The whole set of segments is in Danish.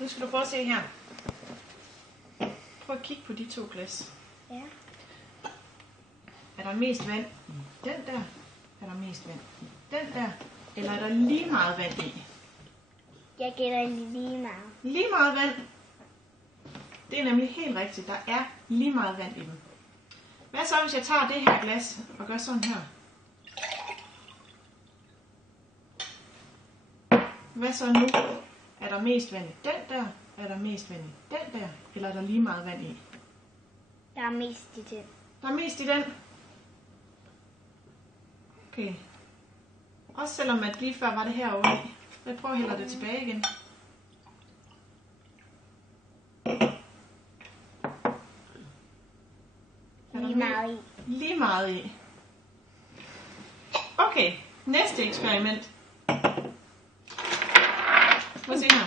Nu skal du prøve at se her. Prøv at kigge på de to glas. Ja. Er der mest vand i den der? Er der mest vand i den der? Eller er der lige meget vand i? Jeg gætter lige meget. Lige meget vand. Det er nemlig helt rigtigt. Der er lige meget vand i dem. Hvad så, hvis jeg tager det her glas og gør sådan her? Hvad så nu? Er der mest vand i den der? Er der mest vand i den der? Eller er der lige meget vand i? Der er mest i den. Der er mest i den. Okay. Også selvom at lige før var det herovre i. Jeg prøver at hælde det tilbage igen. Lige meget i. Lige meget i. Okay, næste eksperiment. Prøv at se her.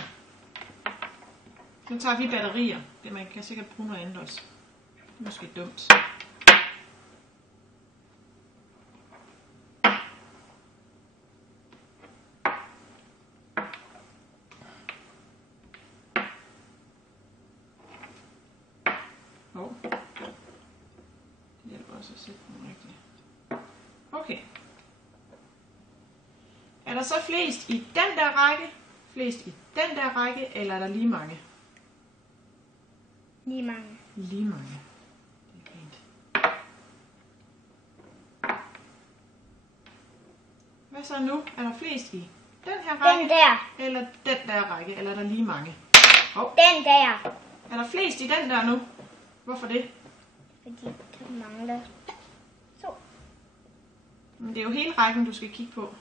Nu tager vi batterier. Man kan sikkert bruge noget andet også. Det er måske dumt. Det hjælper også at sætte den rigtigt. Okay. Er der så flest i den der række, flest i den der række, eller er der lige mange? Lige mange. Lige mange. Det er fint. Hvad så nu? Er der flest i den her række? Den der. Eller den der række, eller er der lige mange? Den der. Er der flest i den der nu? Hvorfor det? Fordi der mangler to. Men det er jo hele rækken, du skal kigge på.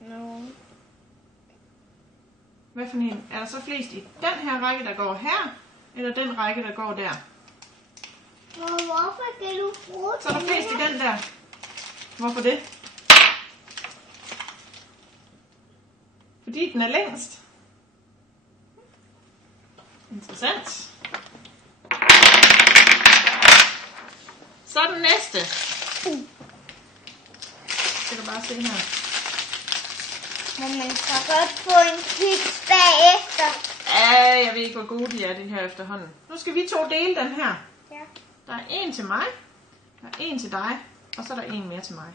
No. Hvad for en? Er der så flest i den her række, der går her? Eller den række, der går der? Hvorfor kan du bruge Så er der flest i den der. Hvorfor det? Fordi den er længst. Interessant. Så den næste. Skal du bare se her. Men man kan godt få en kiks bagefter. Ja, jeg ved ikke, hvor gode de er, det her efterhånden. Nu skal vi to dele den her. Ja. Der er en til mig, der er en til dig, og så er der en mere til mig.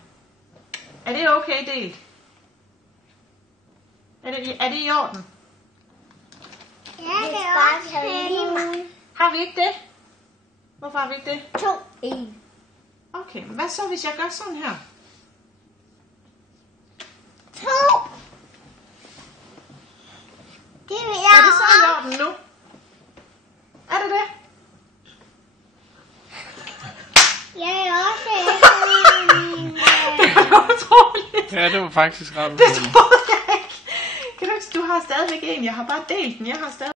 Er det okay delt? Er det i orden? Ja, det er også lige meget. Har vi ikke det? Hvorfor har vi ikke det? 2, 1. Okay, men hvad så, hvis jeg gør sådan her? 2. Det vil jeg Er det så i orden nu? Er det det? Jeg er også Det var utroligt. Ja, det var faktisk ret. Det troede jeg ikke. Kan du har stadigvæk en. Jeg har bare delt den. Jeg har stadig